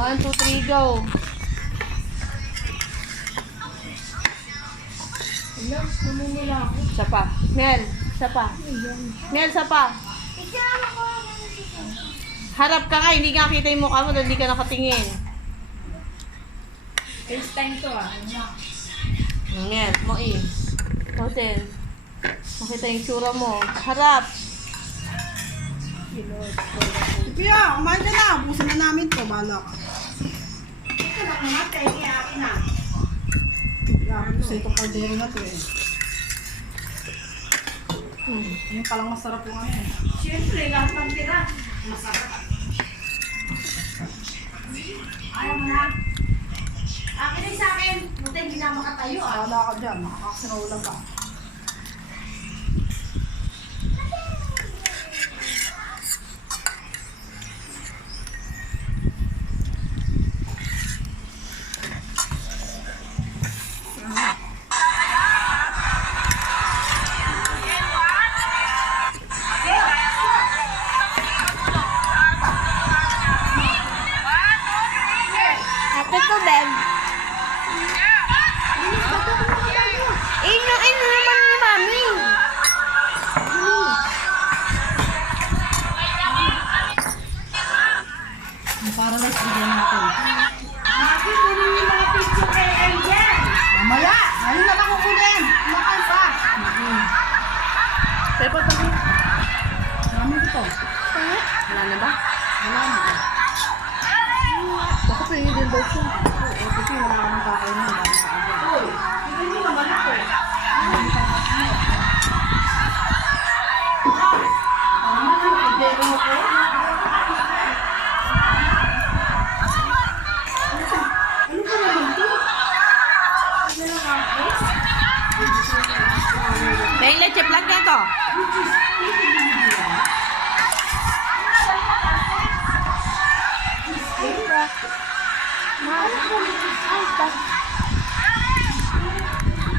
1, 2, 3, go. Isa pa. Mel, isa pa. Mel, isa pa. Harap ka nga, hindi nga kita yung mukha mo, hindi ka nakatingin. FaceTime to ah. Mel, mo hotel. Makita yung tsura mo. Harap. Kuya, kumain ka na. Busan na namin to. Bahala ka. Ito na kung matay, akin na. Gusto itong kaldero na to eh. Yung palang masarap yung ano eh. Siyempre, lahat ng tira. Masarap. Ayaw mo na. Akin ay sa akin. Buti hindi na makatayo ah. Bahala ka dyan. Makakasinaw ka. Ate ko, Ben. Ino naman ni Mami. Para lang bigyan natin. Bakit kunin yung mga picture kay Angel? Mamaya! Ngayon na ako kunin! Kumakan pa! Pero pa kami. Marami dito. Wala na ba? Wala na. Baka pa yung din daw siya. Kasi wala ka ng kakain na. Uy, hindi mo naman ako. Hindi mo ko. Ano ka naman to? Ano na ako? May leche plan ka to.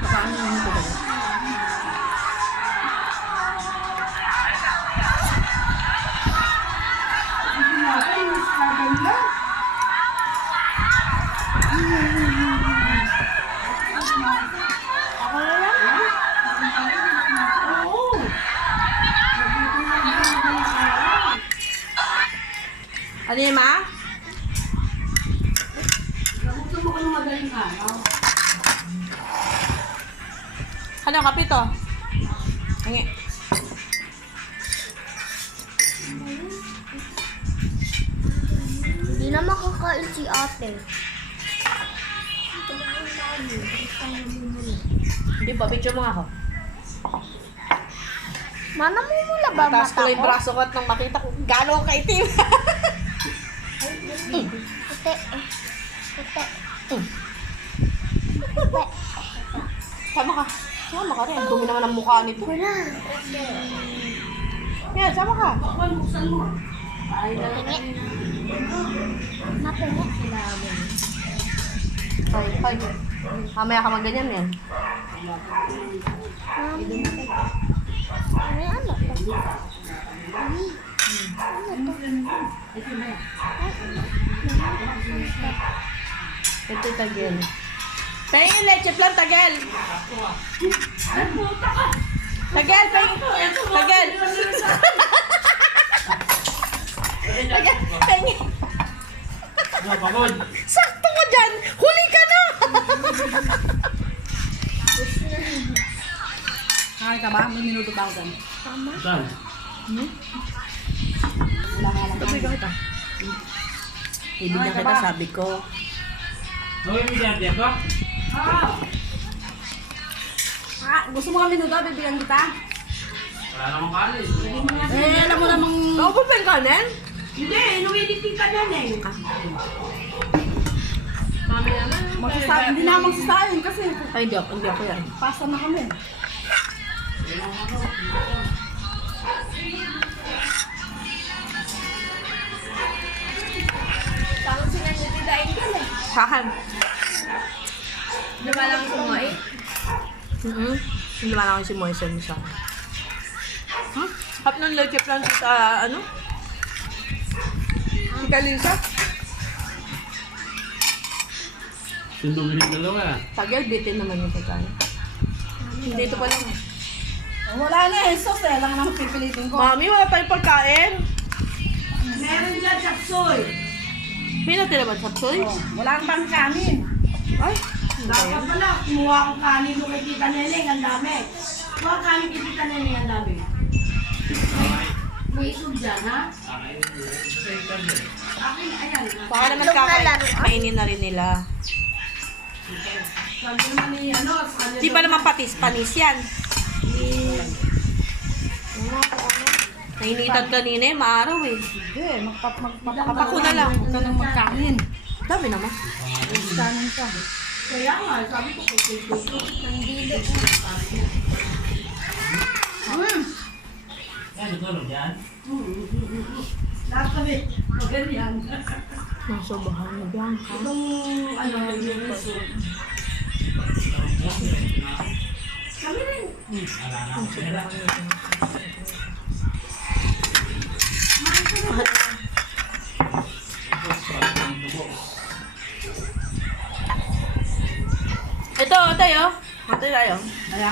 Paano yung ito ba? Ano yun, Ma? Gusto mo ko ng madaling araw. Ano, kapito? Hangi. Hindi na makakain si ate. Hindi ba? Picture mo nga ako. Mana mo mula ba Taas ko mata lang yung ko? braso ko at nang makita ko gano'n ang kaitim. Ate. Ate. Sama ka. Sama ka rin. Ang dumi naman ang mukha nito. Wala. Yan, sama ka. Bakwan, buksan mo. Ay, Pingi. Mapingi. Ay. Mamaya ka magganyan yan. Ano yan? Ano to? Ito tagel. Pahingin yung leche plan, tagel. Tagel, pahingin. Tagel. Tagel, pahingin. Sakto ka dyan. Huli ka na. Kakain ka ba? May minuto pa ako dyan. Tama. Wala ka lang. Ibigyan kita. Ibigyan kita, sabi ko. Gusto mo kami minuto? Bibigyan kita? Wala namang kanin. Eh, alam mo namang... Naupo pa yung kanin? Hindi, inuwiditin ka na eh. Mami naman. Hindi na magsasayin kasi Ay, hindi ako yan. pasa na kami. Parang sinanitidain ka na eh. Sakan. Diba lang sumoy? Hindi naman ako si Moisen siya. Hap ng leche plan sa ano? Si Kalisa? Sundumin yung dalawa. Tagal, bitin naman yung pagkain. Hindi ito pa lang. Wala na eh. Sauce eh. Lang naman pipilitin ko. Mami, wala tayong pagkain. Meron dyan, chapsoy. May natira ba chapsoy? Oh, wala pang kanin. Ay, Dapat pala, kumuha akong kanin nung kay Tita Neneng, ang dami. Kumuha ang kanin kay Tita Neneng, ang dami. May isog dyan, ha? Akin, ayan. baka naman Itlog na lang. kainin na rin nila. Sabi naman ni, ano, sa kanya Di pa naman panis yan. Nainitan kanina eh, maaraw eh. Hindi, Kapako na lang. Ito nang magkanin. Dami naman. Kanin ka. Kaya nga, sabi ko kay Tito. Ano tulog yan? Lahat kami, ganyan. Nasa bahay na Bianca. Itong, ano, yung iso. Kami rin. Ito, tayo. Ito tayo. Kaya